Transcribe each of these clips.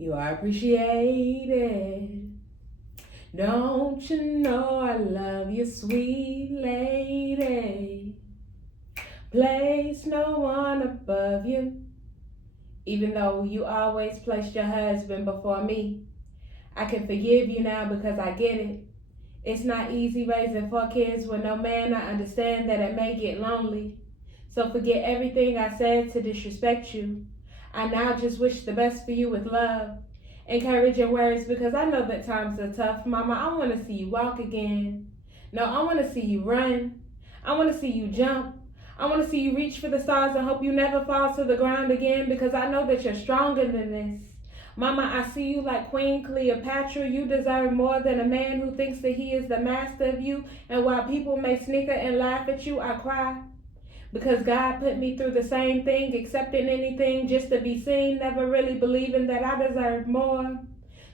You are appreciated. Don't you know I love you, sweet lady? Place no one above you. Even though you always placed your husband before me, I can forgive you now because I get it. It's not easy raising 4 kids with no man. I understand that it may get lonely. So forget everything I said to disrespect you. I now just wish the best for you with love. Encouraging words because I know that times are tough. Mama, I want to see you walk again. No, I want to see you run. I want to see you jump. I want to see you reach for the stars and hope you never fall to the ground again because I know that you're stronger than this. Mama, I see you like Queen Cleopatra. You deserve more than a man who thinks that he is the master of you. And while people may snicker and laugh at you, I cry. Because God put me through the same thing, accepting anything just to be seen, never really believing that I deserve more.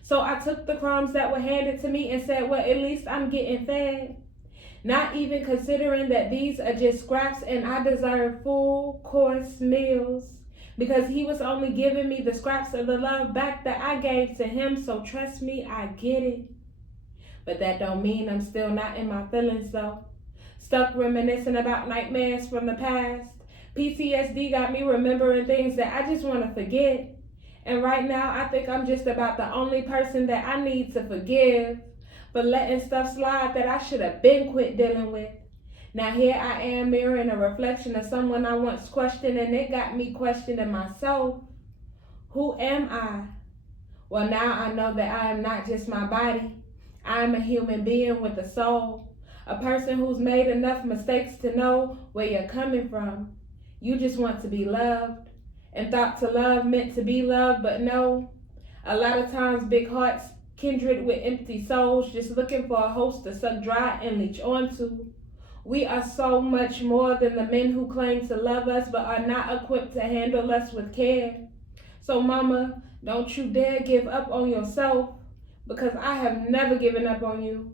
So I took the crumbs that were handed to me and said, well, at least I'm getting fed. Not even considering that these are just scraps and I deserve full course meals. Because he was only giving me the scraps of the love back that I gave to him. So trust me, I get it. But that don't mean I'm still not in my feelings though. Stuck reminiscing about nightmares from the past. PTSD got me remembering things that I just want to forget. And right now, I think I'm just about the only person that I need to forgive for letting stuff slide that I should have been quit dealing with. Now here I am mirroring a reflection of someone I once questioned, and it got me questioning myself. Who am I? Well, now I know that I am not just my body. I am a human being with a soul. A person who's made enough mistakes to know where you're coming from. You just want to be loved and thought to love meant to be loved, but no. A lot of times big hearts kindred with empty souls just looking for a host to suck dry and leech onto. We are so much more than the men who claim to love us but are not equipped to handle us with care. So mama, don't you dare give up on yourself because I have never given up on you.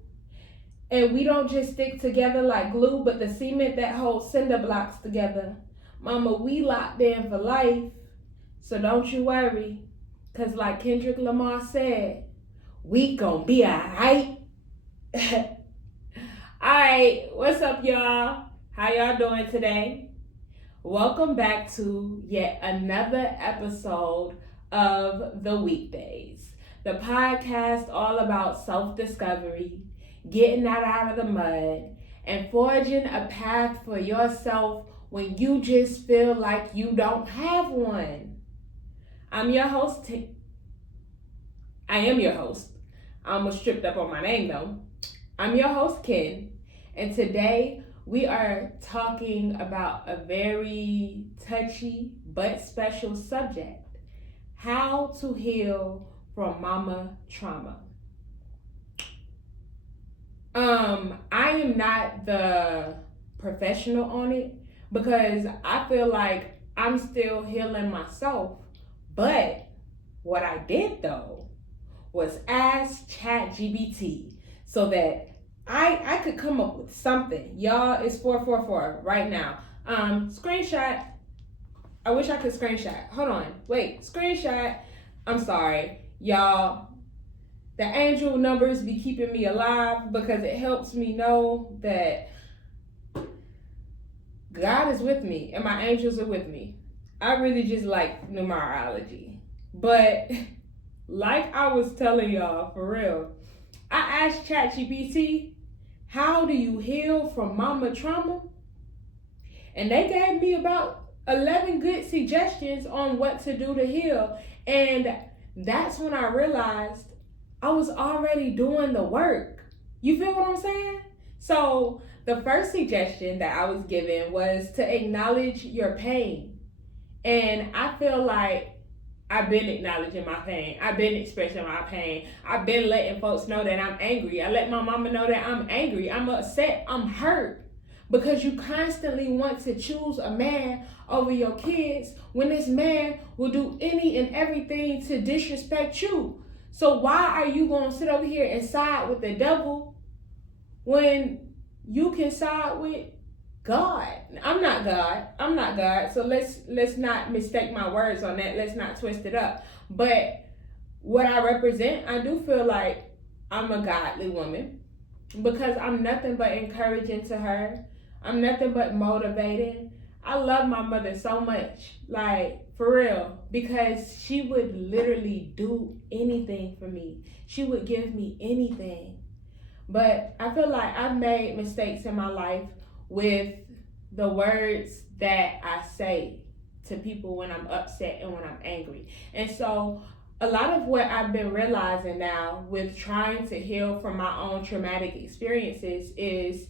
And we don't just stick together like glue, but the cement that holds cinder blocks together. Mama, we locked in for life. So don't you worry. Because like Kendrick Lamar said, we gonna be alright. Alright, what's up y'all? How y'all doing today? Welcome back to yet another episode of the Weak Daze. The podcast all about self-discovery, getting that out of the mud, and forging a path for yourself when you just feel like you don't have one. I'm your host. I am your host. I almost stripped up on my name though. I'm your host, Kenn, and today we are talking about a very touchy but special subject: how to heal from mama trauma. I am not the professional on it because I feel like I'm still healing myself. But what I did though was ask ChatGPT so that I could come up with something. Y'all, it's 444 right now. Screenshot. I wish I could screenshot. Hold on. Wait, screenshot. I'm sorry. Y'all, the angel numbers be keeping me alive because it helps me know that God is with me and my angels are with me. I really just like numerology. But like I was telling y'all, for real, I asked ChatGPT, how do you heal from mama trauma? And they gave me about 11 good suggestions on what to do to heal. And that's when I realized I was already doing the work. You feel what I'm saying? So the first suggestion that I was given was to acknowledge your pain. And I feel like I've been acknowledging my pain. I've been expressing my pain. I've been letting folks know that I'm angry. I let my mama know that I'm angry. I'm upset. I'm hurt. Because you constantly want to choose a man over your kids when this man will do any and everything to disrespect you. So why are you going to sit over here and side with the devil when you can side with God? I'm not God. So let's not mistake my words on that. Let's not twist it up. But what I represent, I do feel like I'm a godly woman because I'm nothing but encouraging to her. I'm nothing but motivating. I love my mother so much, like for real, because she would literally do anything for me. She would give me anything. But I feel like I've made mistakes in my life with the words that I say to people when I'm upset and when I'm angry. And so a lot of what I've been realizing now with trying to heal from my own traumatic experiences is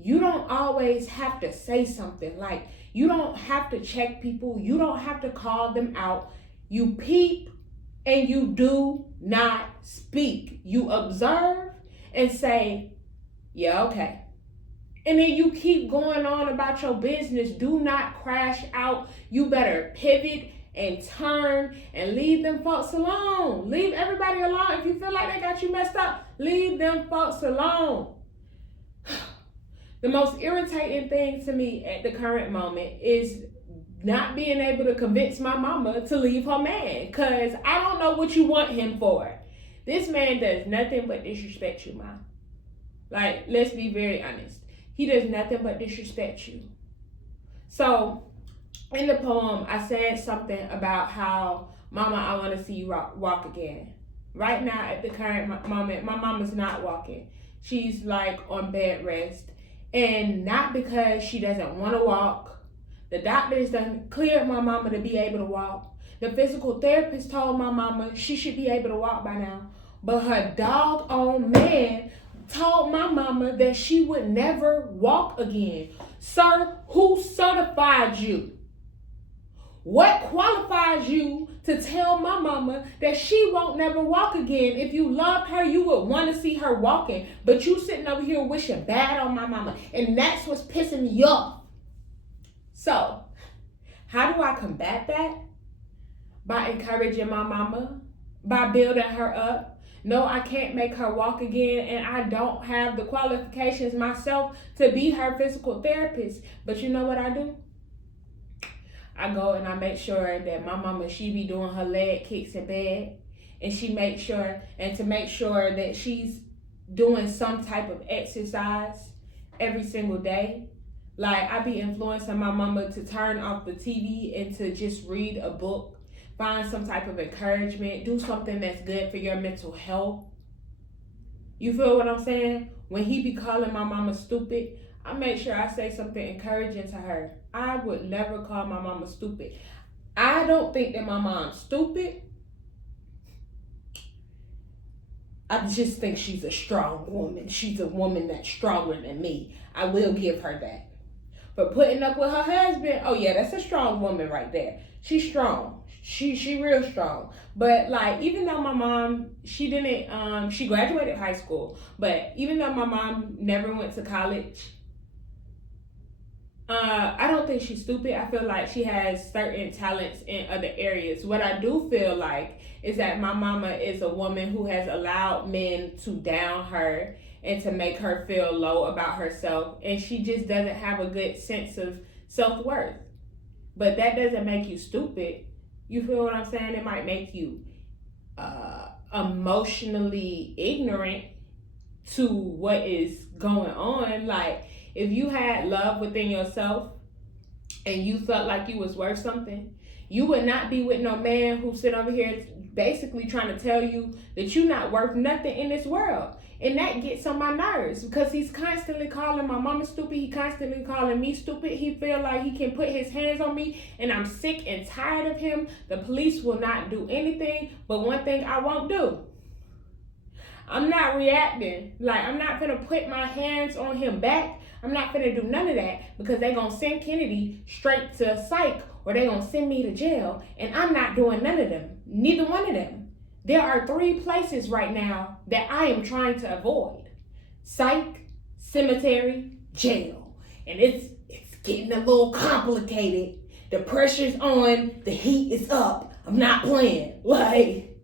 you don't always have to say something. Like, you don't have to check people. You don't have to call them out. You peep and you do not speak. You observe and say, yeah, okay. And then you keep going on about your business. Do not crash out. You better pivot and turn and leave them folks alone. Leave everybody alone. If you feel like they got you messed up, leave them folks alone. The most irritating thing to me at the current moment is not being able to convince my mama to leave her man, because I don't know what you want him for. This man does nothing but disrespect you, Mom. Like, let's be very honest. He does nothing but disrespect you. So, in the poem, I said something about how, Mama, I want to see you walk again. Right now, at the current moment, my mama's not walking. She's like on bed rest. And not because she doesn't want to walk. The doctors done cleared my mama to be able to walk. The physical therapist told my mama she should be able to walk by now. But her doggone man told my mama that she would never walk again. Sir, who certified you? What qualifies you to tell my mama that she won't never walk again? If you loved her, you would want to see her walking. But you sitting over here wishing bad on my mama. And that's what's pissing me off. So, how do I combat that? By encouraging my mama. By building her up. No, I can't make her walk again. And I don't have the qualifications myself to be her physical therapist. But you know what I do? I go and I make sure that my mama, she be doing her leg kicks in bed. And she makes sure, and to make sure that she's doing some type of exercise every single day. Like, I be influencing my mama to turn off the TV and to just read a book. Find some type of encouragement. Do something that's good for your mental health. You feel what I'm saying? When he be calling my mama stupid, I make sure I say something encouraging to her. I would never call my mama stupid. I don't think that my mom's stupid. I just think she's a strong woman. She's a woman that's stronger than me. I will give her that. But putting up with her husband, oh yeah, that's a strong woman right there. She's strong. She real strong. But like, even though my mom, she didn't, she graduated high school. But even though my mom never went to college, I don't think she's stupid. I feel like she has certain talents in other areas. What I do feel like is that my mama is a woman who has allowed men to down her and to make her feel low about herself. And she just doesn't have a good sense of self-worth. But that doesn't make you stupid. You feel what I'm saying? It might make you emotionally ignorant to what is going on. Like, if you had love within yourself and you felt like you was worth something, you would not be with no man who sit over here basically trying to tell you that you're not worth nothing in this world. And that gets on my nerves because he's constantly calling my mama stupid. He constantly calling me stupid. He feel like he can put his hands on me and I'm sick and tired of him. The police will not do anything, but one thing I won't do. I'm not reacting. Like, I'm not gonna put my hands on him back. I'm not gonna do none of that because they gonna send Kennedy straight to psych or they gonna send me to jail. And I'm not doing none of them. Neither one of them. There are 3 places right now that I am trying to avoid. Psych, cemetery, jail. And it's getting a little complicated. The pressure's on, the heat is up. I'm not playing. Like,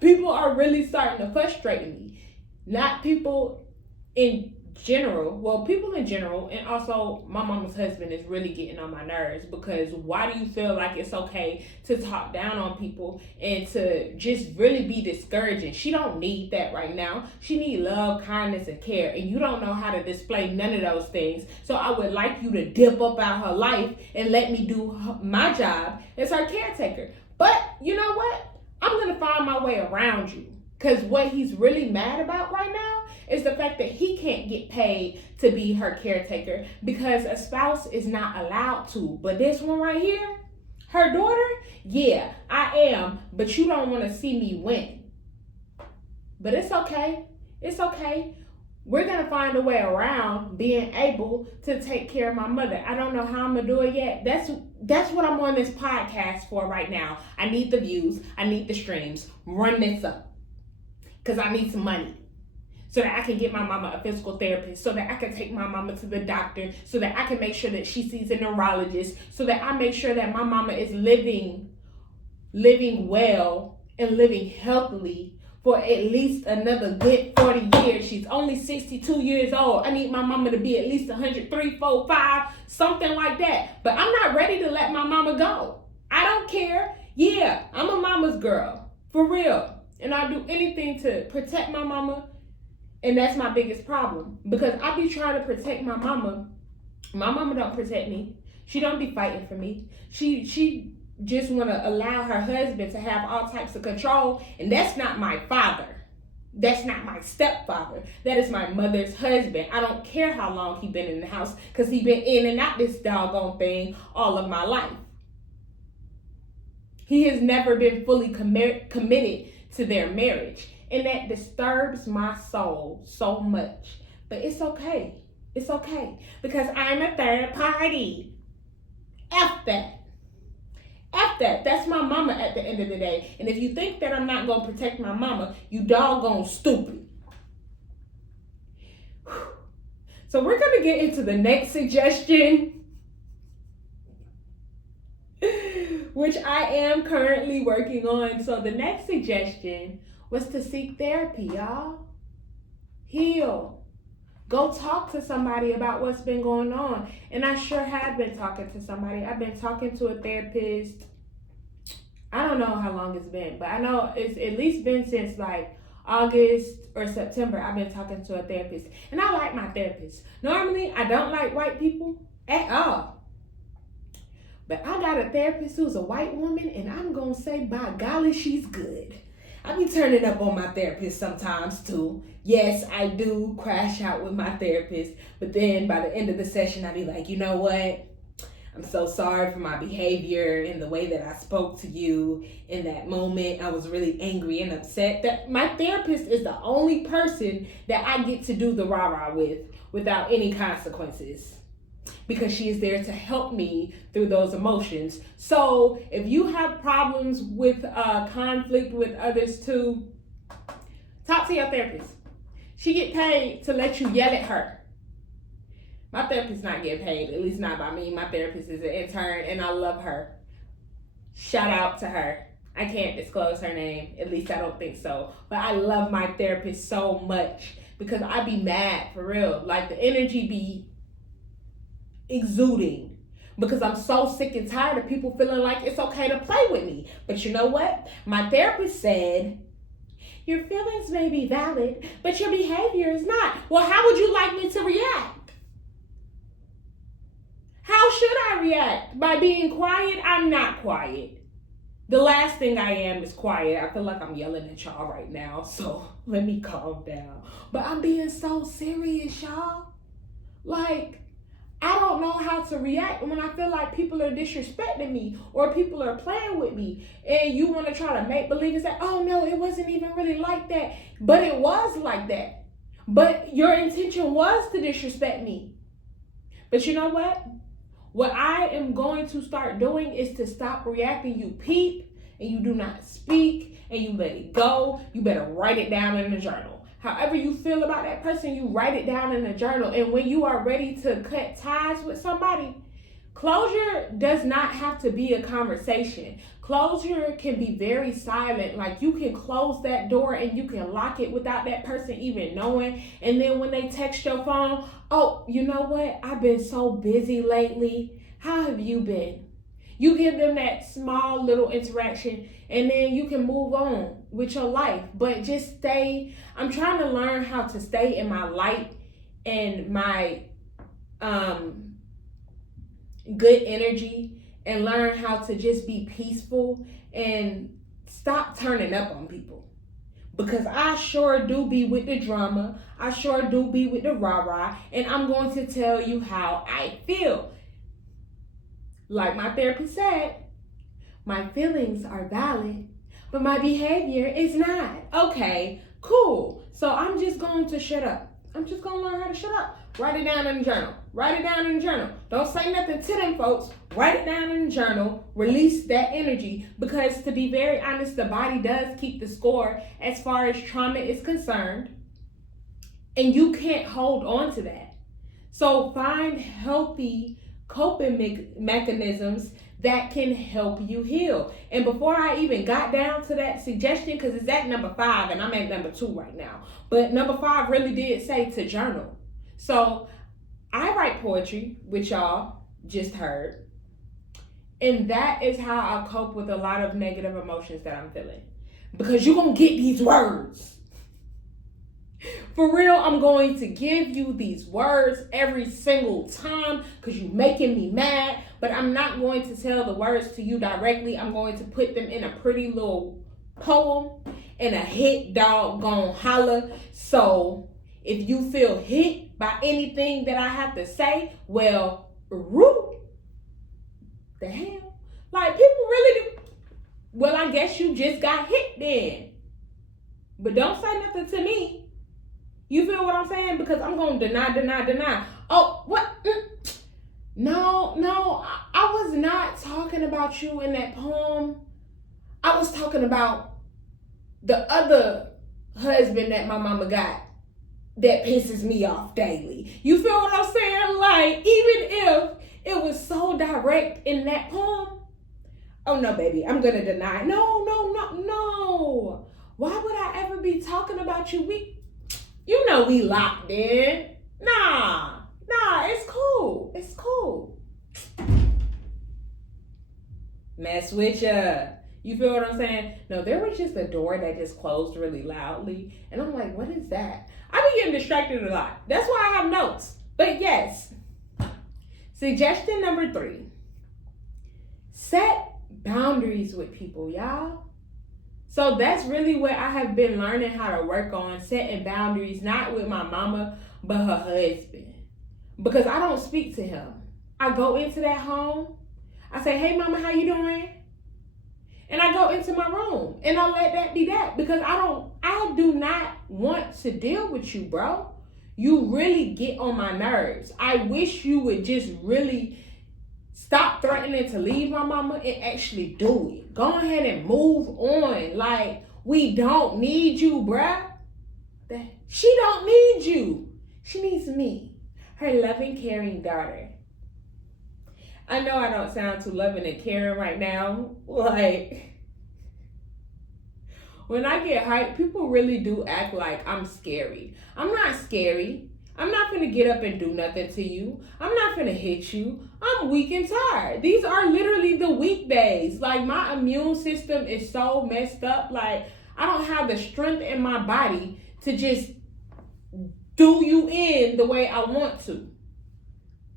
people are really starting to frustrate me. Not people in people in general, and also my mama's husband is really getting on my nerves, because why do you feel like it's okay to talk down on people and to just really be discouraging? She don't need that right now. She need love, kindness, and care, and you don't know how to display none of those things. So I would like you to dip up out her life and let me do my job as her caretaker. But you know what? I'm gonna find my way around you, because what he's really mad about right now is the fact that he can't get paid to be her caretaker because a spouse is not allowed to. But this one right here, her daughter, yeah, I am, but you don't want to see me win. But it's okay. It's okay. We're going to find a way around being able to take care of my mother. I don't know how I'm going to do it yet. That's what I'm on this podcast for right now. I need the views. I need the streams. Run this up, because I need some money, so that I can get my mama a physical therapist, so that I can take my mama to the doctor, so that I can make sure that she sees a neurologist, so that I make sure that my mama is living well and living healthily for at least another good 40 years. She's only 62 years old. I need my mama to be at least 103, 4, 5, something like that. But I'm not ready to let my mama go. I don't care. Yeah, I'm a mama's girl, for real. And I'll do anything to protect my mama. And that's my biggest problem, because I be trying to protect my mama. My mama don't protect me. She don't be fighting for me. She just want to allow her husband to have all types of control. And that's not my father. That's not my stepfather. That is my mother's husband. I don't care how long he been in the house, because he been in and out this doggone thing all of my life. He has never been fully committed to their marriage. And that disturbs my soul so much. But it's okay. It's okay. Because I'm a third party. F that. F that. That's my mama at the end of the day. And if you think that I'm not going to protect my mama, you doggone stupid. So we're going to get into the next suggestion, which I am currently working on. So the next suggestion was to seek therapy, y'all. Heal. Go talk to somebody about what's been going on. And I sure have been talking to somebody. I've been talking to a therapist. I don't know how long it's been, but I know it's at least been since like August or September. I've been talking to a therapist. And I like my therapist. Normally, I don't like white people at all. But I got a therapist who's a white woman, and I'm going to say, by golly, she's good. I be turning up on my therapist sometimes too. Yes, I do crash out with my therapist, but then by the end of the session, I be like, you know what? I'm so sorry for my behavior and the way that I spoke to you in that moment. I was really angry and upset. That my therapist is the only person that I get to do the rah-rah with without any consequences, because she is there to help me through those emotions. So if you have problems with conflict with others too, talk to your therapist. She get paid to let you yell at her. My therapist not getting paid, at least not by me. My therapist is an intern, and I love her. Shout out to her. I can't disclose her name, at least I don't think so. But I love my therapist so much, because I be mad, for real. Like, the energy be exuding, because I'm so sick and tired of people feeling like it's okay to play with me. But you know what? My therapist said, your feelings may be valid, but your behavior is not. Well, how would you like me to react? How should I react? By being quiet? I'm not quiet. The last thing I am is quiet. I feel like I'm yelling at y'all right now, so let me calm down. But I'm being so serious, y'all. Like, I don't know how to react when I feel like people are disrespecting me or people are playing with me, and you want to try to make believe and say, oh no, it wasn't even really like that. But it was like that. But your intention was to disrespect me. But you know what? What I am going to start doing is to stop reacting. You peep and you do not speak and you let it go. You better write it down in a journal. However you feel about that person, you write it down in a journal. And when you are ready to cut ties with somebody, Closure does not have to be a conversation. Closure can be very silent. Like you can close that door and you can lock it without that person even knowing. And then when they text your phone, oh, you know what? I've been so busy lately. How have you been? You give them that small little interaction and then you can move on with your life. But just stay. I'm trying to learn how to stay in my light and my good energy, and learn how to just be peaceful and stop turning up on people. Because I sure do be with the drama. I sure do be with the rah-rah. And I'm going to tell you how I feel. Like my therapist said, my feelings are valid, but my behavior is not. Okay, cool. So I'm just going to shut up. I'm just going to learn how to shut up. Write it down in the journal. Write it down in the journal. Don't say nothing to them folks. Write it down in the journal. Release that energy. Because to be very honest, the body does keep the score as far as trauma is concerned. And you can't hold on to that. So find healthy coping mechanisms that can help you heal. And before I even got down to that suggestion, because it's at number 5 and I'm at number 2 right now. But number 5 really did say to journal. So I write poetry, which y'all just heard. And that is how I cope with a lot of negative emotions that I'm feeling. Because you're going to get these words. For real, I'm going to give you these words every single time because you're making me mad. But I'm not going to tell the words to you directly. I'm going to put them in a pretty little poem and a hit dog gon' holler. So if you feel hit by anything that I have to say, well, root the hell. Like people really do. Well, I guess you just got hit then. But don't say nothing to me. You feel what I'm saying? Because I'm going to deny. Oh, what? No, I was not talking about you in that poem. I was talking about the other husband that my mama got that pisses me off daily. You feel what I'm saying? Like, even if it was so direct in that poem, oh no, baby, I'm going to deny. No. Why would I ever be talking about you? You know we locked in. Nah, it's cool. Mess with ya. You feel what I'm saying? No, there was just a door that just closed really loudly. And I'm like, what is that? I be getting distracted a lot. That's why I have notes. But yes. Suggestion number 3. Set boundaries with people, y'all. So that's really what I have been learning how to work on, setting boundaries, not with my mama, but her husband. Because I don't speak to him. I go into that home. I say, hey, mama, how you doing? And I go into my room and I let that be that because I do not want to deal with you, bro. You really get on my nerves. I wish you would just really stop threatening to leave my mama and actually do it. Go ahead and move on. Like, we don't need you, bruh. She don't need you. She needs me, her loving, caring daughter. I know I don't sound too loving and caring right now. Like, when I get hyped, people really do act like I'm scary. I'm not scary. I'm not gonna get up and do nothing to you. I'm not gonna hit you. I'm weak and tired. These are literally the weak days. Like, my immune system is so messed up. Like, I don't have the strength in my body to just do you in the way I want to.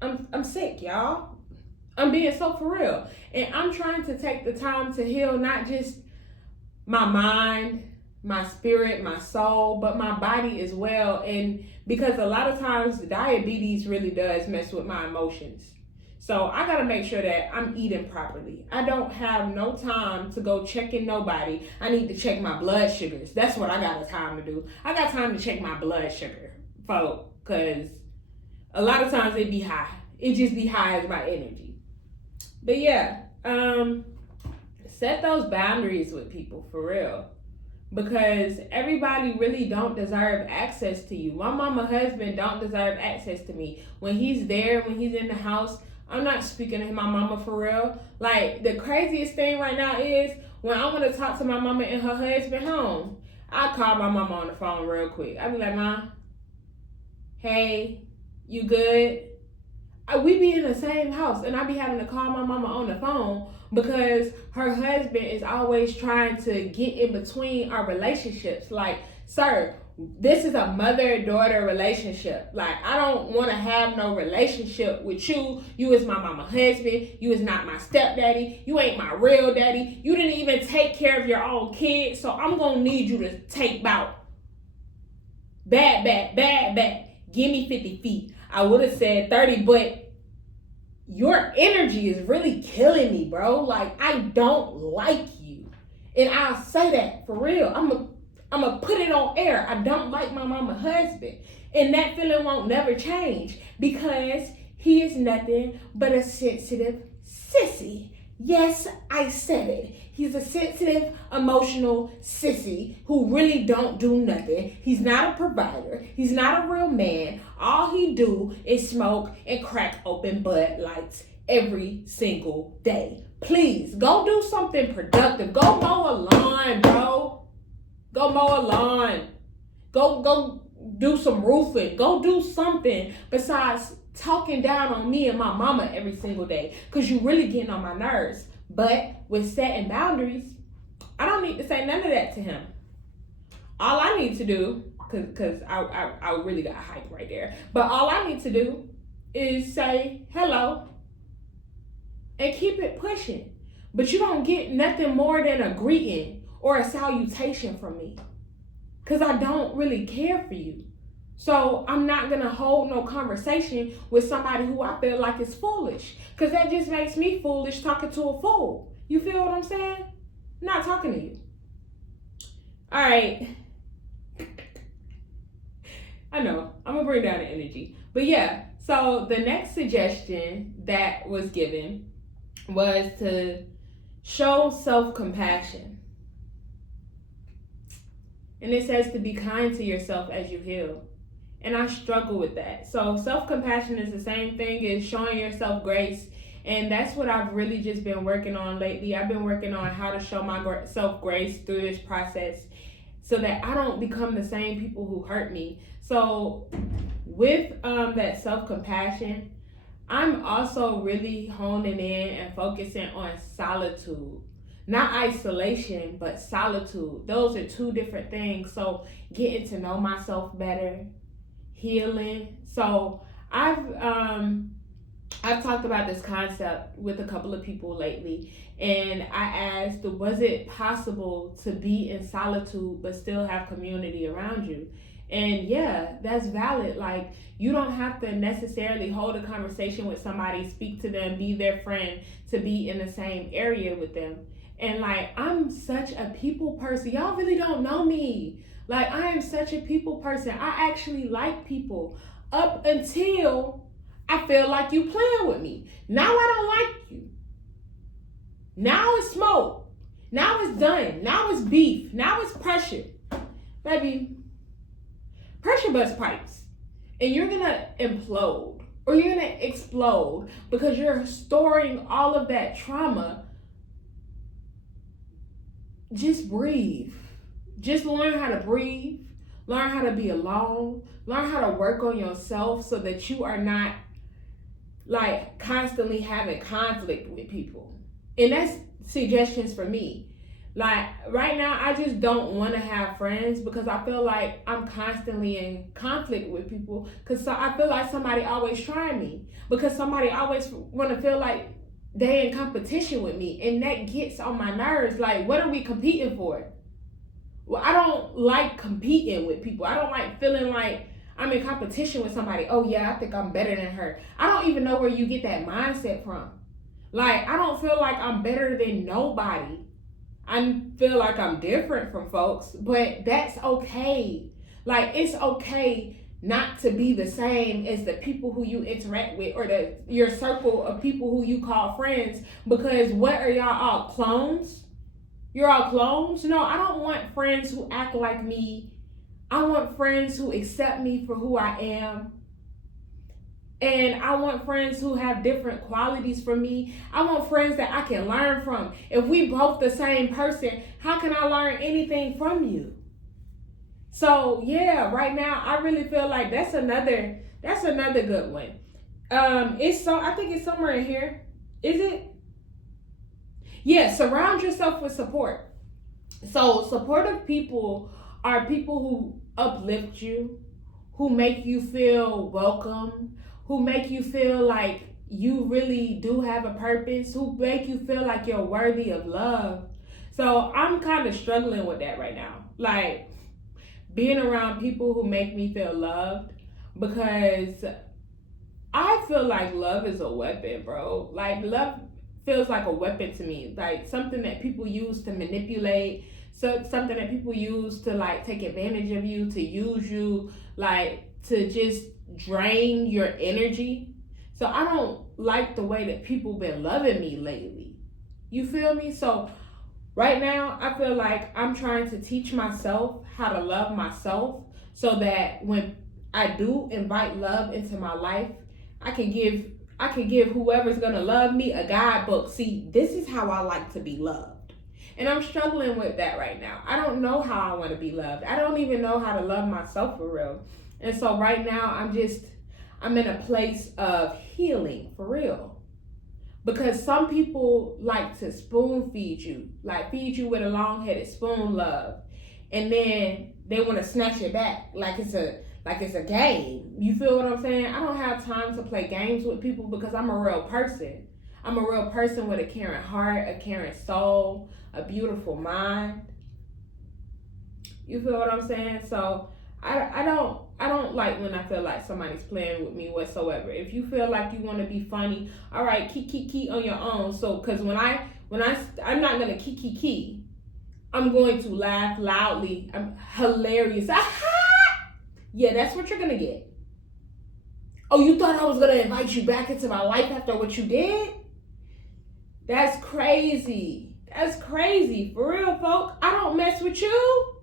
I'm sick, y'all. I'm being so for real. And I'm trying to take the time to heal not just my mind, my spirit, my soul, but my body as well. And because a lot of times diabetes really does mess with my emotions. So I gotta make sure that I'm eating properly. I don't have no time to go checking nobody. I need to check my blood sugars. That's what I got time to do. I got time to check my blood sugar, folks, because a lot of times it be high. It just be high as my energy. But yeah, set those boundaries with people for real. Because everybody really don't deserve access to you. My mama husband don't deserve access to me. When he's there, when he's in the house, I'm not speaking to my mama for real. Like, the craziest thing right now is when I want to talk to my mama and her husband home, I call my mama on the phone real quick. I be like, "Ma, hey, you good?" We be in the same house, and I be having to call my mama on the phone because her husband is always trying to get in between our relationships. Like, sir, this is a mother-daughter relationship. Like, I don't want to have no relationship with you. You is my mama husband. You is not my stepdaddy. You ain't my real daddy. You didn't even take care of your own kids, so I'm gonna need you to take out bad. Give me 50 feet. I would have said 30, but your energy is really killing me, bro. Like, I don't like you. And I'll say that for real. I'm going to put it on air. I don't like my mama husband. And that feeling won't never change because he is nothing but a sensitive sissy. Yes, I said it. He's a sensitive, emotional sissy who really don't do nothing. He's not a provider. He's not a real man. All he do is smoke and crack open Bud Lights every single day. Please, go do something productive. Go mow a lawn, bro. Go mow a lawn. Go do some roofing. Go do something besides talking down on me and my mama every single day, because you really getting on my nerves. But with setting boundaries, I don't need to say none of that to him. All I need to do, because I really got hype right there, but all I need to do is say hello and keep it pushing. But you don't get nothing more than a greeting or a salutation from me, because I don't really care for you. So I'm not going to hold no conversation with somebody who I feel like is foolish, because that just makes me foolish talking to a fool. You feel what I'm saying? I'm not talking to you. All right. I know, I'm going to bring down the energy. But yeah, so the next suggestion that was given was to show self-compassion. And it says to be kind to yourself as you heal. And I struggle with that. So self-compassion is the same thing as showing yourself grace. And that's what I've really just been working on lately. I've been working on how to show myself grace through this process so that I don't become the same people who hurt me. So with that self-compassion, I'm also really honing in and focusing on solitude. Not isolation, but solitude. Those are two different things. So getting to know myself better, healing. So I've talked about this concept with a couple of people lately, and I asked, was it possible to be in solitude but still have community around you? And yeah, that's valid. Like, you don't have to necessarily hold a conversation with somebody, speak to them, be their friend to be in the same area with them. And like, I'm such a people person. Y'all really don't know me. Like, I am such a people person. I actually like people up until I feel like you playing with me. Now I don't like you. Now it's smoke. Now it's done. Now it's beef. Now it's pressure. Baby, pressure bust pipes. And you're going to implode or you're going to explode because you're storing all of that trauma. Just breathe. Just learn how to breathe. Learn how to be alone. Learn how to work on yourself so that you are not like constantly having conflict with people. And that's suggestions for me. Like, right now, I just don't want to have friends because I feel like I'm constantly in conflict with people, because I feel like somebody always trying me, because somebody always want to feel like they in competition with me, and that gets on my nerves. Like, what are we competing for? Well, I don't like competing with people. I don't like feeling like I'm in competition with somebody. Oh yeah, I think I'm better than her. I don't even know where you get that mindset from. Like, I don't feel like I'm better than nobody. I feel like I'm different from folks, but that's okay. Like, it's okay not to be the same as the people who you interact with or your circle of people who you call friends, because what are y'all all clones? You're all clones? No, I don't want friends who act like me. I want friends who accept me for who I am. And I want friends who have different qualities from me. I want friends that I can learn from. If we both the same person, how can I learn anything from you? So yeah, right now I really feel like that's another good one. I think it's somewhere in here. Is it? Yeah, surround yourself with support. So supportive people are people who uplift you, who make you feel welcome, who make you feel like you really do have a purpose, who make you feel like you're worthy of love. So I'm kind of struggling with that right now. Like being around people who make me feel loved, because I feel like love is a weapon, bro. Like love feels like a weapon to me, like something that people use to manipulate, so something that people use to like take advantage of you, to use you, like to just drain your energy. So I don't like the way that people been loving me lately. You feel me? So right now I feel like I'm trying to teach myself how to love myself, so that when I do invite love into my life, I can give whoever's gonna love me a guidebook. See, this is how I like to be loved. And I'm struggling with that right now. I don't know how I want to be loved. I don't even know how to love myself for real. And so right now I'm in a place of healing for real. Because some people like to spoon feed you, like feed you with a long-headed spoon love. And then they want to snatch it back like it's a game. You feel what I'm saying? I don't have time to play games with people because I'm a real person. I'm a real person with a caring heart, a caring soul, a beautiful mind. You feel what I'm saying? So I don't like when I feel like somebody's playing with me whatsoever. If you feel like you want to be funny, all right, key on your own. So because I'm not gonna key. I'm going to laugh loudly. I'm hilarious. Yeah, that's what you're gonna get. Oh, you thought I was gonna invite you back into my life after what you did? That's crazy. That's crazy. For real, folk. I don't mess with you.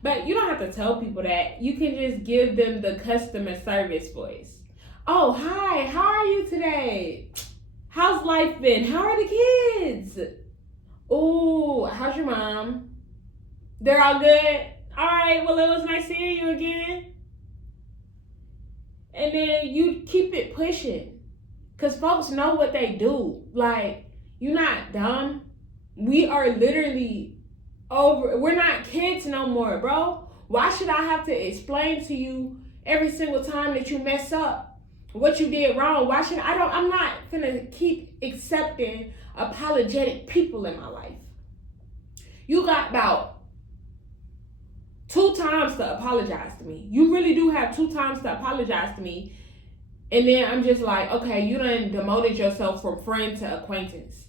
But you don't have to tell people that. You can just give them the customer service voice. Oh, hi. How are you today? How's life been? How are the kids? Oh, how's your mom? They're all good? All right, well, it was nice seeing you again. And then you keep it pushing. Because folks know what they do. Like, you're not dumb. We are literally we're not kids no more, bro. Why should I have to explain to you every single time that you mess up what you did wrong? I'm not gonna keep accepting apologetic people in my life. You got about 2 times to apologize to me. You really do have 2 times to apologize to me. And then I'm just like, okay, you done demoted yourself from friend to acquaintance.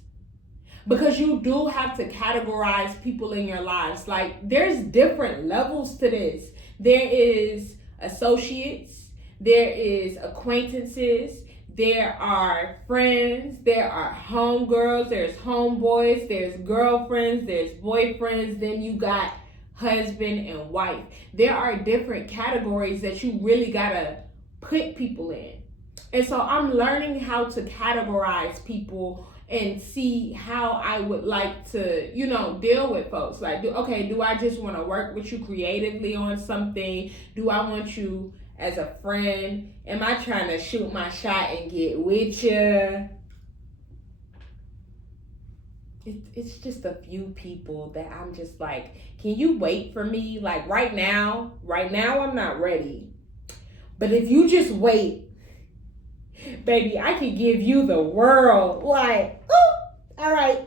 Because you do have to categorize people in your lives. Like, there's different levels to this. There is associates, there is acquaintances, there are friends, there are homegirls, there's homeboys, there's girlfriends, there's boyfriends, then you got husband and wife. There are different categories that you really gotta put people in. And so I'm learning how to categorize people and see how I would like to, deal with folks. Like, do I just want to work with you creatively on something? Do I want you as a friend? Am I trying to shoot my shot and get with you? It's just a few people that I'm just like, can you wait for me? Like right now I'm not ready. But if you just wait, baby, I could give you the world. Like, ooh, all right.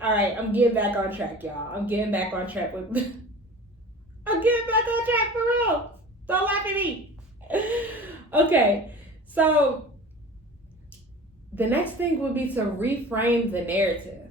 I'm getting back on track, y'all. I'm getting back on track for real. Don't laugh at me. Okay, so the next thing would be to reframe the narrative.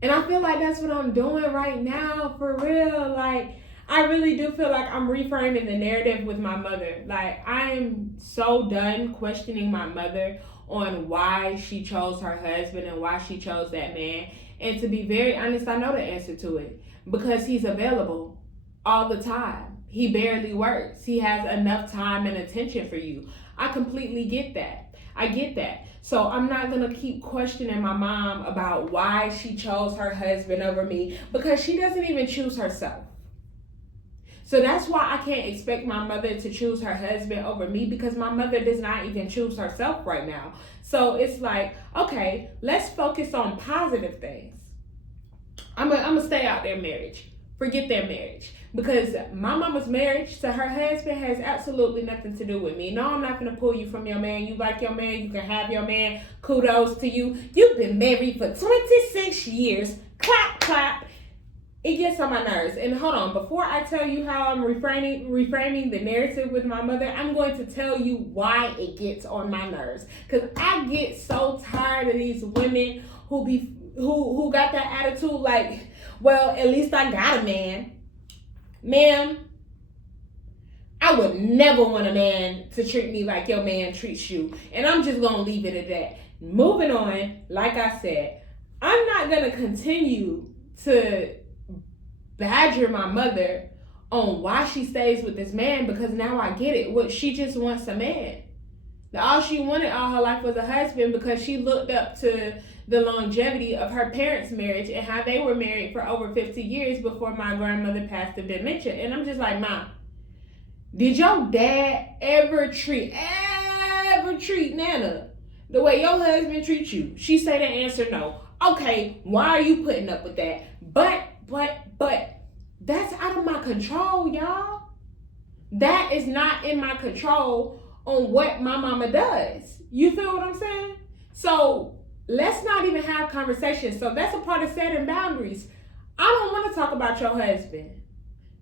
And I feel like that's what I'm doing right now, for real. Like, I really do feel like I'm reframing the narrative with my mother. Like, I'm so done questioning my mother on why she chose her husband and why she chose that man. And to be very honest, I know the answer to it. Because he's available all the time. He barely works. He has enough time and attention for you. I completely get that. I get that. So I'm not going to keep questioning my mom about why she chose her husband over me, because she doesn't even choose herself. So that's why I can't expect my mother to choose her husband over me, because my mother does not even choose herself right now. So it's like, okay, let's focus on positive things. I'm gonna stay out their marriage. Forget their marriage. Because my mama's marriage to her husband has absolutely nothing to do with me. No, I'm not going to pull you from your man. You like your man, you can have your man. Kudos to you. You've been married for 26 years. Clap, clap. It gets on my nerves. And hold on, before I tell you how I'm reframing the narrative with my mother, I'm going to tell you why it gets on my nerves. Because I get so tired of these women who got that attitude like, well, at least I got a man. Ma'am, I would never want a man to treat me like your man treats you. And I'm just going to leave it at that. Moving on, like I said, I'm not going to continue to badger my mother on why she stays with this man, because now I get it. What, she just wants a man. All she wanted all her life was a husband, because she looked up to the longevity of her parents' marriage and how they were married for over 50 years before my grandmother passed of dementia. And I'm just like, Mom, did your dad ever treat Nana the way your husband treats you? She said the answer no. Okay, why are you putting up with that? But that's out of my control, y'all. That is not in my control on what my mama does. You feel what I'm saying? So let's not even have conversations. So that's a part of setting boundaries. I don't want to talk about your husband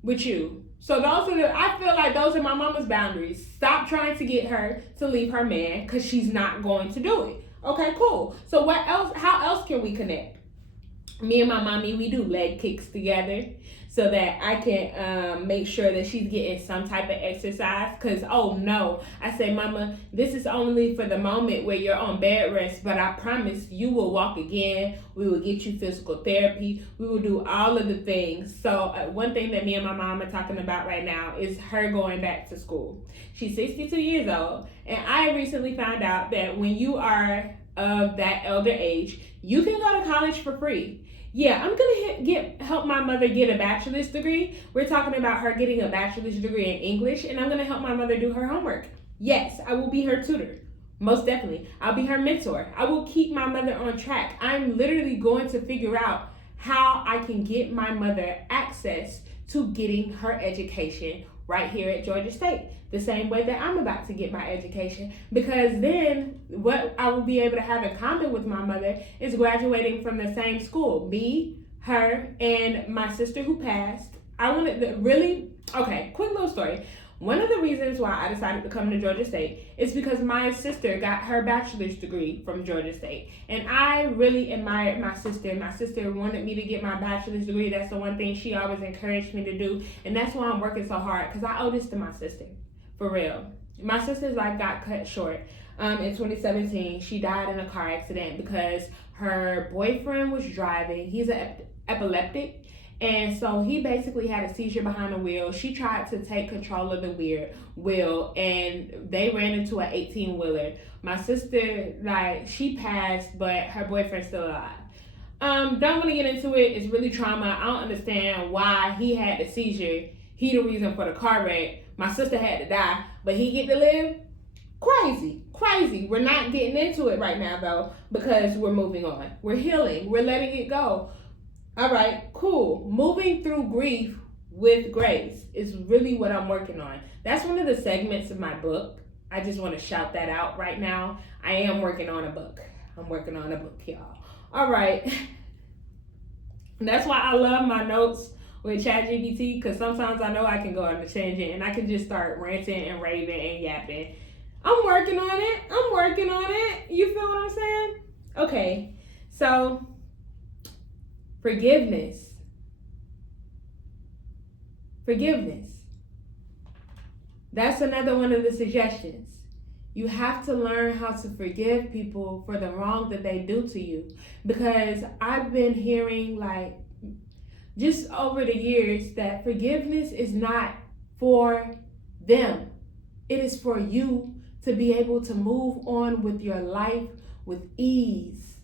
with you. So I feel like those are my mama's boundaries. Stop trying to get her to leave her man, because she's not going to do it. Okay, cool. So what else? How else can we connect? Me and my mommy, we do leg kicks together, so that I can make sure that she's getting some type of exercise. Because, oh no, I say, Mama, this is only for the moment where you're on bed rest, but I promise you will walk again. We will get you physical therapy. We will do all of the things. So one thing that me and my mom are talking about right now is her going back to school. She's 62 years old, and I recently found out that when you are of that elder age, you can go to college for free. Yeah, I'm gonna help my mother get a bachelor's degree. We're talking about her getting a bachelor's degree in English, and I'm gonna help my mother do her homework. Yes, I will be her tutor. Most definitely. I'll be her mentor. I will keep my mother on track. I'm literally going to figure out how I can get my mother access to getting her education right here at Georgia State, the same way that I'm about to get my education, because then what I will be able to have in common with my mother is graduating from the same school. Me, her, and my sister who passed. Quick little story. One of the reasons why I decided to come to Georgia State is because my sister got her bachelor's degree from Georgia State. And I really admired my sister. My sister wanted me to get my bachelor's degree. That's the one thing she always encouraged me to do. And that's why I'm working so hard, because I owe this to my sister. For real. My sister's life got cut short. In 2017, she died in a car accident because her boyfriend was driving. He's an epileptic. And so he basically had a seizure behind the wheel. She tried to take control of the wheel, and they ran into an 18-wheeler. My sister, she passed, but her boyfriend's still alive. Don't want to get into it. It's really trauma. I don't understand why he had the seizure. He the reason for the car wreck. My sister had to die, but he get to live? Crazy. We're not getting into it right now, though, because we're moving on. We're healing. We're letting it go. All right, cool. Moving through grief with grace is really what I'm working on. That's one of the segments of my book. I just want to shout that out right now. I am working on a book. I'm working on a book, y'all. All right. That's why I love my notes with ChatGPT, because sometimes I know I can go on a tangent and I can just start ranting and raving and yapping. I'm working on it. You feel what I'm saying? Okay, so Forgiveness. That's another one of the suggestions. You have to learn how to forgive people for the wrong that they do to you. Because I've been hearing, just over the years, that forgiveness is not for them. It is for you to be able to move on with your life with ease.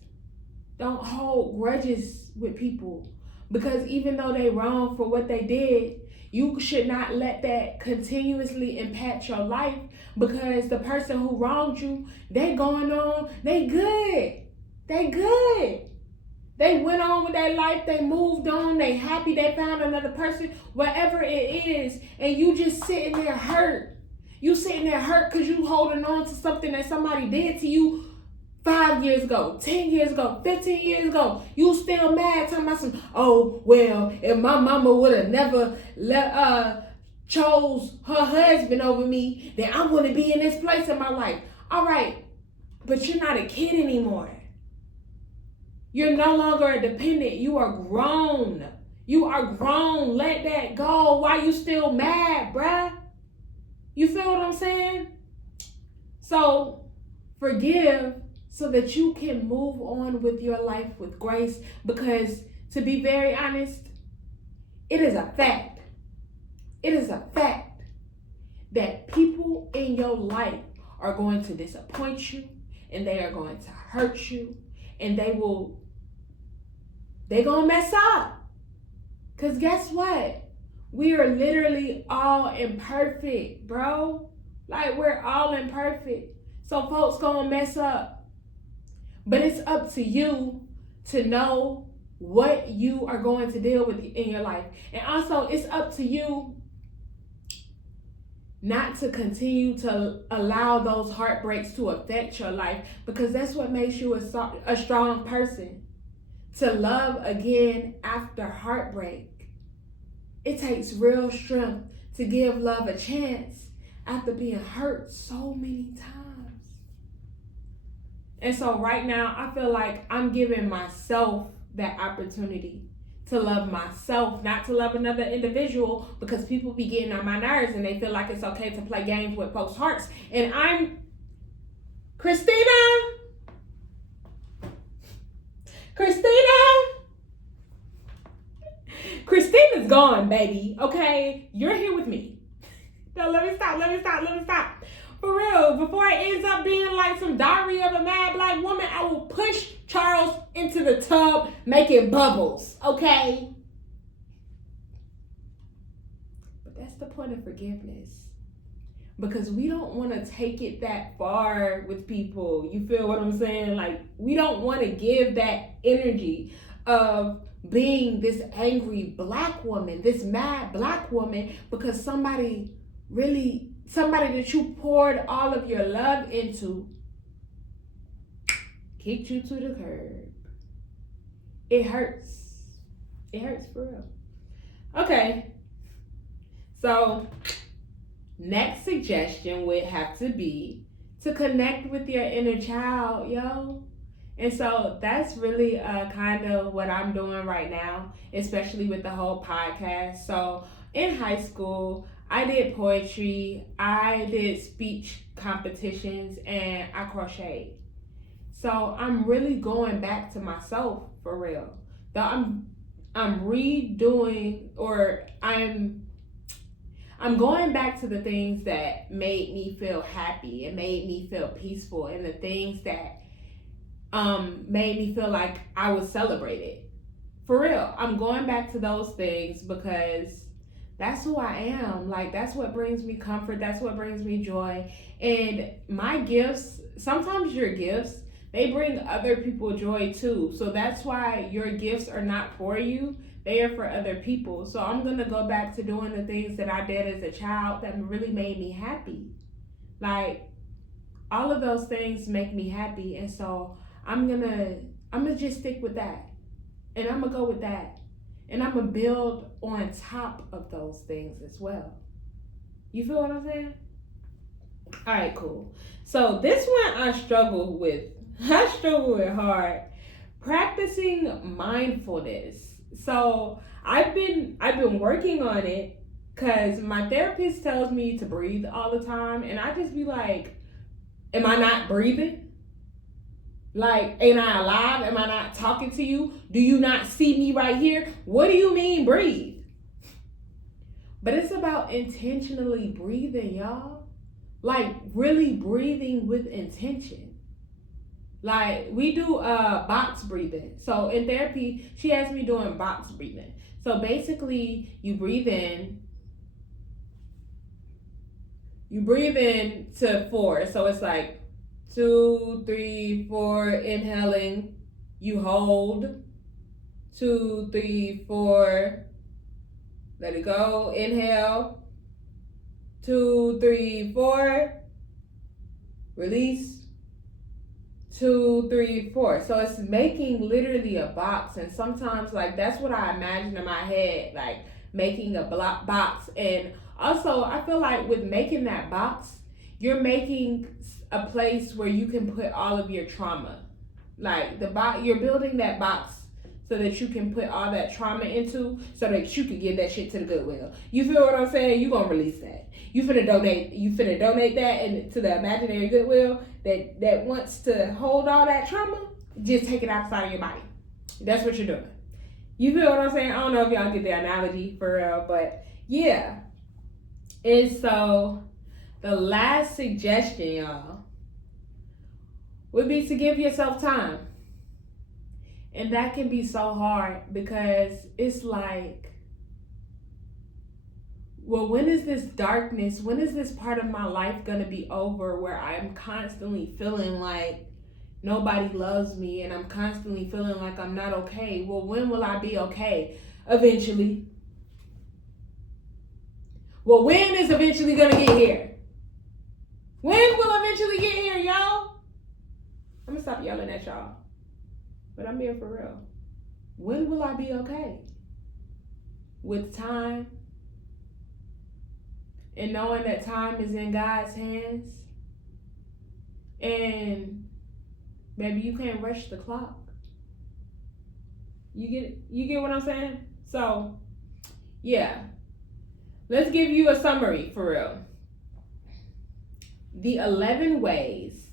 Don't hold grudges with people, because even though they wrong for what they did, you should not let that continuously impact your life, because the person who wronged you, they going on, they good. They good. They went on with their life, they moved on, they happy, they found another person, whatever it is, and you just sitting there hurt. You sitting there hurt because you holding on to something that somebody did to you 5 years ago, 10 years ago, 15 years ago. You still mad, talking about some, oh, well, if my mama would have never chose her husband over me, then I wouldn't be in this place in my life. All right, but you're not a kid anymore. You're no longer a dependent. You are grown. You are grown. Let that go. Why you still mad, bruh? You feel what I'm saying? So forgive so that you can move on with your life with grace, because to be very honest, it is a fact. It is a fact that people in your life are going to disappoint you, and they are going to hurt you, and they're gonna mess up. Because guess what? We are literally all imperfect, bro. Like, we're all imperfect. So folks gonna mess up. But it's up to you to know what you are going to deal with in your life. And also, it's up to you not to continue to allow those heartbreaks to affect your life, because that's what makes you a strong person. To love again after heartbreak. It takes real strength to give love a chance after being hurt so many times. And so right now, I feel like I'm giving myself that opportunity to love myself, not to love another individual, because people be getting on my nerves and they feel like it's okay to play games with folks' hearts. And I'm Christina's gone, baby. Okay, you're here with me. No, let me stop. For real, before it ends up being like some Diary of a Mad Black Woman, I will push Charles into the tub making bubbles, okay? But that's the point of forgiveness. Because we don't want to take it that far with people. You feel what I'm saying? Like, we don't want to give that energy of being this angry black woman, this mad black woman, because somebody that you poured all of your love into kicked you to the curb. It hurts. It hurts for real. Okay. So, next suggestion would have to be to connect with your inner child, yo. And so that's really kind of what I'm doing right now, especially with the whole podcast. So in high school, I did poetry, I did speech competitions, and I crocheted. So I'm really going back to myself for real. Though I'm redoing, or I'm going back to the things that made me feel happy and made me feel peaceful, and the things that made me feel like I was celebrated. For real, I'm going back to those things because that's who I am. Like, that's what brings me comfort. That's what brings me joy. And my gifts, sometimes your gifts, they bring other people joy too. So that's why your gifts are not for you. They are for other people. So I'm going to go back to doing the things that I did as a child that really made me happy. Like, all of those things make me happy. And so I'm gonna just stick with that. And I'm gonna go with that. And I'm gonna build on top of those things as well. You feel what I'm saying? All right, cool. So this one I struggle with hard. Practicing mindfulness. So I've been working on it because my therapist tells me to breathe all the time, and I just be like, am I not breathing? Like, ain't I alive? Am I not talking to you? Do you not see me right here? What do you mean breathe? But it's about intentionally breathing, y'all. like really breathing with intention. Like we do box breathing. So in therapy, she has me doing box breathing. So basically you breathe in to 4. So it's like 2, 3, 4, inhaling, you hold, 2, 3, 4, let it go, inhale, 2, 3, 4, release, 2, 3, 4. So it's making literally a box, and sometimes like that's what I imagine in my head, like making a block box. And also I feel like with making that box, you're making a place where you can put all of your trauma. Like the box, you're building that box so that you can put all that trauma into, so that you can give that shit to the Goodwill. You feel what I'm saying? You gonna release that. You finna donate that and to the imaginary Goodwill that wants to hold all that trauma. Just take it outside of your body. That's what you're doing. You feel what I'm saying? I don't know if y'all get the analogy for real, but yeah. And so the last suggestion, y'all, would be to give yourself time. And that can be so hard because it's like, well, when is this darkness, when is this part of my life going to be over where I'm constantly feeling like nobody loves me and I'm constantly feeling like I'm not okay? Well, when will I be okay? Eventually. Well, when is eventually going to get here? When will eventually get here, y'all? I'm going to stop yelling at y'all. But I'm being for real. When will I be okay? With time. And knowing that time is in God's hands. And maybe you can't rush the clock. You get what I'm saying? So, yeah. Let's give you a summary for real. The 11 ways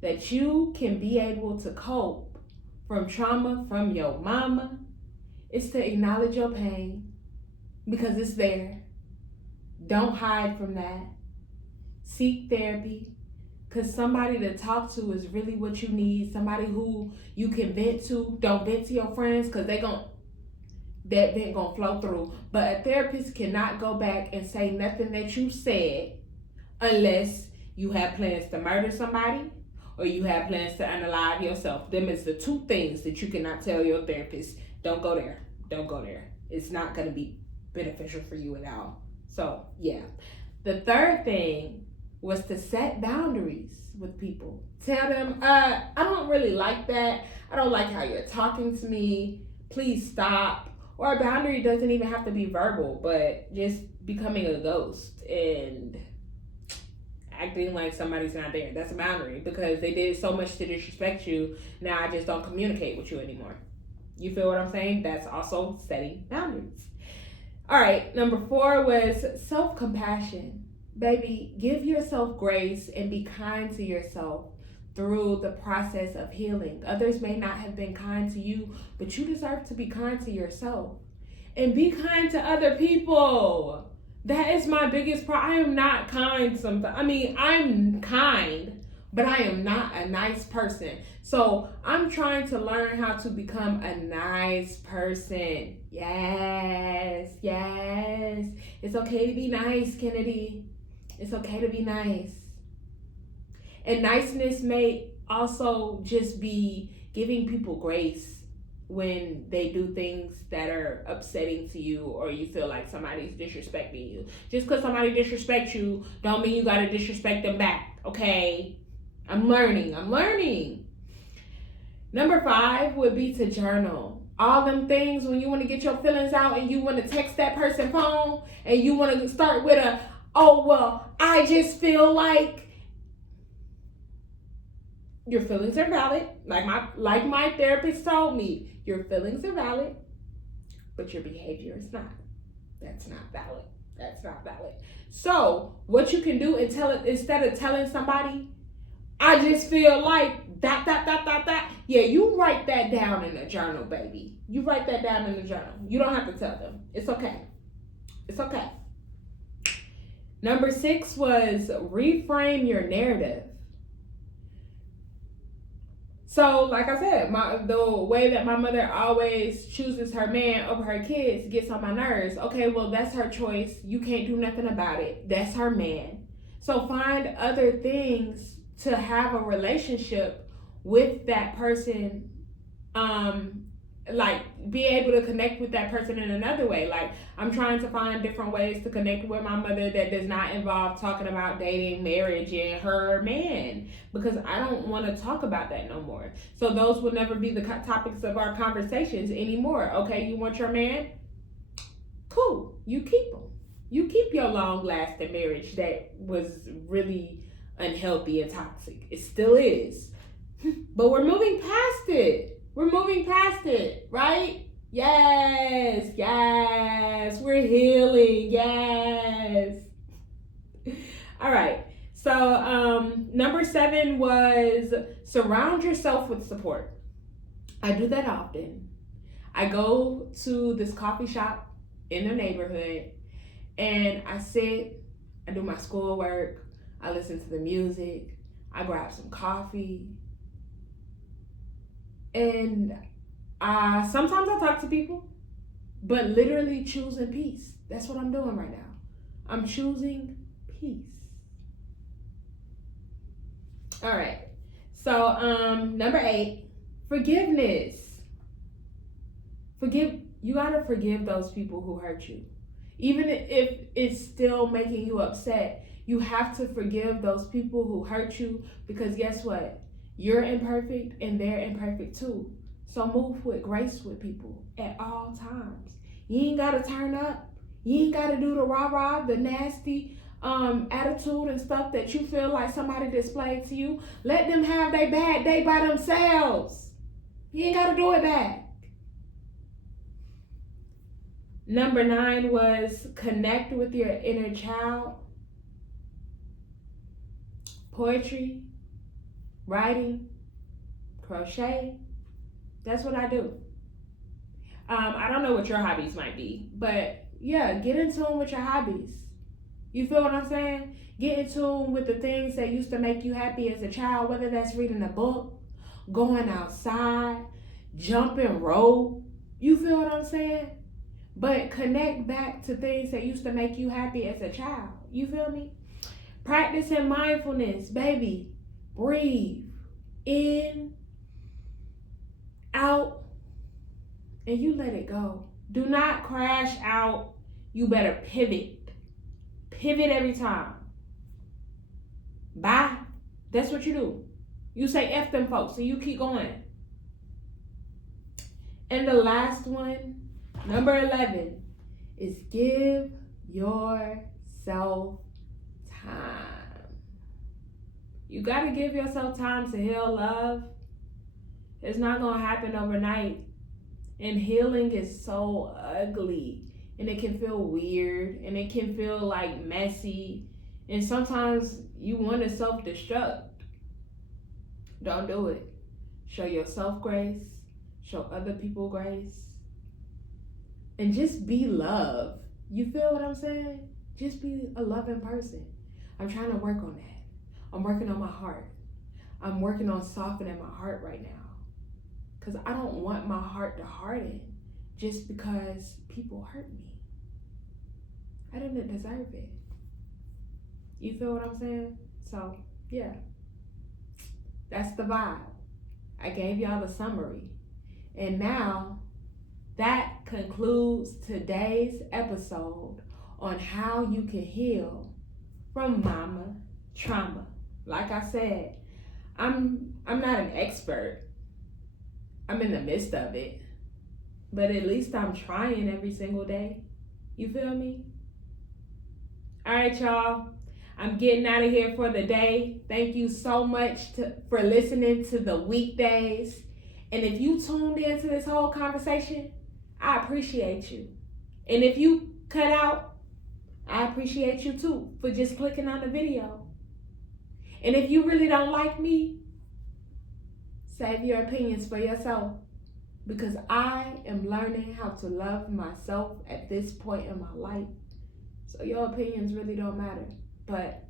that you can be able to cope from trauma from your mama is to acknowledge your pain because it's there. Don't hide from that. Seek therapy because somebody to talk to is really what you need. Somebody who you can vent to. Don't vent to your friends because that vent gonna flow through. But a therapist cannot go back and say nothing that you said unless you have plans to murder somebody or you have plans to unalive yourself. Them is the 2 things that you cannot tell your therapist. Don't go there. Don't go there. It's not going to be beneficial for you at all. So, yeah. The third thing was to set boundaries with people. Tell them, I don't really like that. I don't like how you're talking to me. Please stop. Or a boundary doesn't even have to be verbal, but just becoming a ghost and acting like somebody's not there. That's a boundary because they did so much to disrespect you. Now I just don't communicate with you anymore. You feel what I'm saying? That's also setting boundaries. All right, number 4 was self-compassion. Baby, give yourself grace and be kind to yourself through the process of healing. Others may not have been kind to you, but you deserve to be kind to yourself. And be kind to other people. That is my biggest problem. I am not kind sometimes. I mean, I'm kind, but I am not a nice person. So I'm trying to learn how to become a nice person. Yes. It's okay to be nice, Kennedy. It's okay to be nice. And niceness may also just be giving people grace when they do things that are upsetting to you or you feel like somebody's disrespecting you. Just because somebody disrespects you don't mean you gotta disrespect them back, okay? I'm learning. Number 5 would be to journal. All them things when you want to get your feelings out and you want to text that person phone and you want to start with I just feel like. Your feelings are valid. Like my therapist told me, your feelings are valid, but your behavior is not. That's not valid. So what you can do instead of telling somebody, I just feel like that. Yeah, you write that down in a journal, baby. You write that down in the journal. You don't have to tell them. It's okay. Number 6 was reframe your narrative. So, like I said, the way that my mother always chooses her man over her kids gets on my nerves. Okay, well, that's her choice. You can't do nothing about it. That's her man. So find other things to have a relationship with that person. Like, be able to connect with that person in another way. Like, I'm trying to find different ways to connect with my mother that does not involve talking about dating, marriage, and her man, because I don't want to talk about that no more. So those will never be the topics of our conversations anymore. Okay, you want your man? Cool, you keep him. You keep your long-lasting marriage that was really unhealthy and toxic. It still is. But we're moving past it. We're moving past it, right? Yes, yes. We're healing. Yes. All right. So, number 7 was surround yourself with support. I do that often. I go to this coffee shop in the neighborhood and I sit, I do my schoolwork, I listen to the music, I grab some coffee. And sometimes I talk to people, but literally choosing peace. That's what I'm doing right now. I'm choosing peace. All right. So, number 8, forgiveness. You gotta forgive those people who hurt you. Even if it's still making you upset, you have to forgive those people who hurt you, because guess what? You're imperfect and they're imperfect too. So move with grace with people at all times. You ain't gotta turn up. You ain't gotta do the rah-rah, the nasty attitude and stuff that you feel like somebody displayed to you. Let them have their bad day by themselves. You ain't gotta do it back. Number 9 was connect with your inner child. Poetry, writing, crochet. That's what I do. I don't know what your hobbies might be, but yeah, get in tune with your hobbies. You feel what I'm saying? Get in tune with the things that used to make you happy as a child, whether that's reading a book, going outside, jumping rope. You feel what I'm saying? But connect back to things that used to make you happy as a child. You feel me? Practicing mindfulness, baby. Breathe in, out, and you let it go. Do not crash out. You better pivot. Pivot every time. Bye. That's what you do. You say F them folks and you keep going. And the last one, number 11, is give yourself time. You got to give yourself time to heal love. It's not going to happen overnight. And healing is so ugly. And it can feel weird. And it can feel like messy. And sometimes you want to self-destruct. Don't do it. Show yourself grace. Show other people grace. And just be love. You feel what I'm saying? Just be a loving person. I'm trying to work on that. I'm working on my heart. I'm working on softening my heart right now. Because I don't want my heart to harden just because people hurt me. I didn't deserve it. You feel what I'm saying? So, yeah. That's the vibe. I gave y'all the summary. And now, that concludes today's episode on how you can heal from mama trauma. Like I said, I'm not an expert. I'm in the midst of it. But at least I'm trying every single day. You feel me? All right, y'all. I'm getting out of here for the day. Thank you so much for listening to the Weak Daze. And if you tuned into this whole conversation, I appreciate you. And if you cut out, I appreciate you too for just clicking on the video. And if you really don't like me, save your opinions for yourself, because I am learning how to love myself at this point in my life. So your opinions really don't matter. But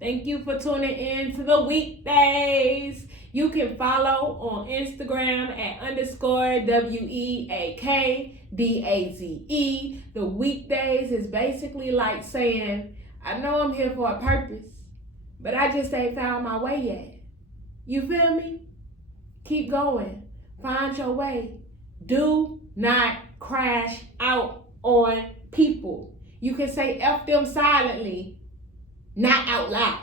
thank you for tuning in to the Weak Daze. You can follow on Instagram at _WEAKDAZE. The Weak Daze is basically like saying, I know I'm here for a purpose, but I just ain't found my way yet. You feel me? Keep going. Find your way. Do not crash out on people. You can say F them silently, not out loud.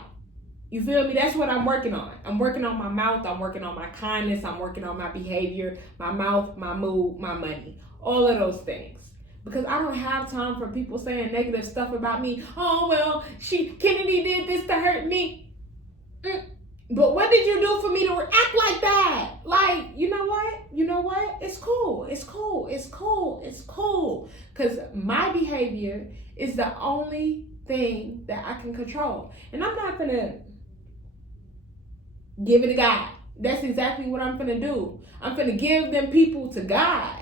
You feel me? That's what I'm working on. I'm working on my mouth. I'm working on my kindness. I'm working on my behavior, my mouth, my mood, my money. All of those things. Because I don't have time for people saying negative stuff about me. Oh, well, Kennedy did this to hurt me. But what did you do for me to act like that? Like, you know what? It's cool. Because my behavior is the only thing that I can control. And I'm not going to give it to God. That's exactly what I'm going to do. I'm going to give them people to God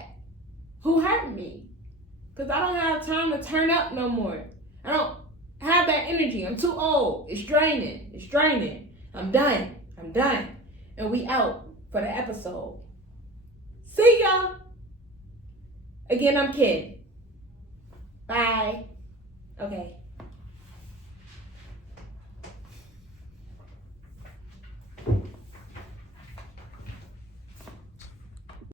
who hurt me. Because I don't have time to turn up no more. I don't have that energy. I'm too old. It's draining. I'm done. And we out for the episode. See y'all. Again, I'm Kenn. Bye. Okay.